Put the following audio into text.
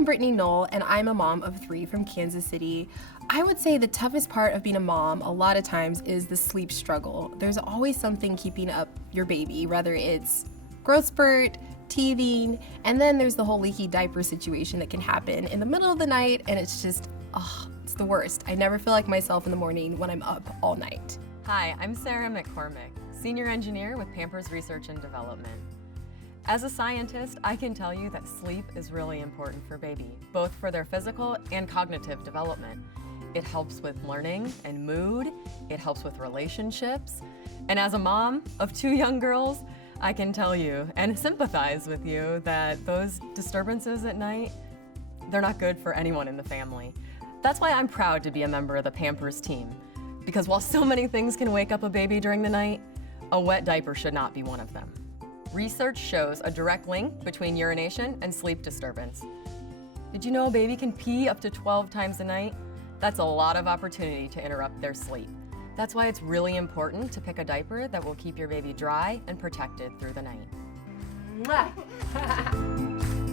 I'm Brittany Null, and I'm a mom of 3 from Kansas City. I would say the toughest part of being a mom a lot of times is the sleep struggle. There's always something keeping up your baby, whether it's growth spurt, teething, and then there's the whole leaky diaper situation that can happen in the middle of the night, and it's just, it's the worst. I never feel like myself in the morning when I'm up all night. Hi, I'm Sarah McCormick, Senior Engineer with Pampers Research and Development. As a scientist, I can tell you that sleep is really important for baby, both for their physical and cognitive development. It helps with learning and mood, it helps with relationships, and as a mom of 2 young girls, I can tell you and sympathize with you that those disturbances at night, they're not good for anyone in the family. That's why I'm proud to be a member of the Pampers team, because while so many things can wake up a baby during the night, a wet diaper should not be one of them. Research shows a direct link between urination and sleep disturbance. Did you know a baby can pee up to 12 times a night? That's a lot of opportunity to interrupt their sleep. That's why it's really important to pick a diaper that will keep your baby dry and protected through the night. Mwah.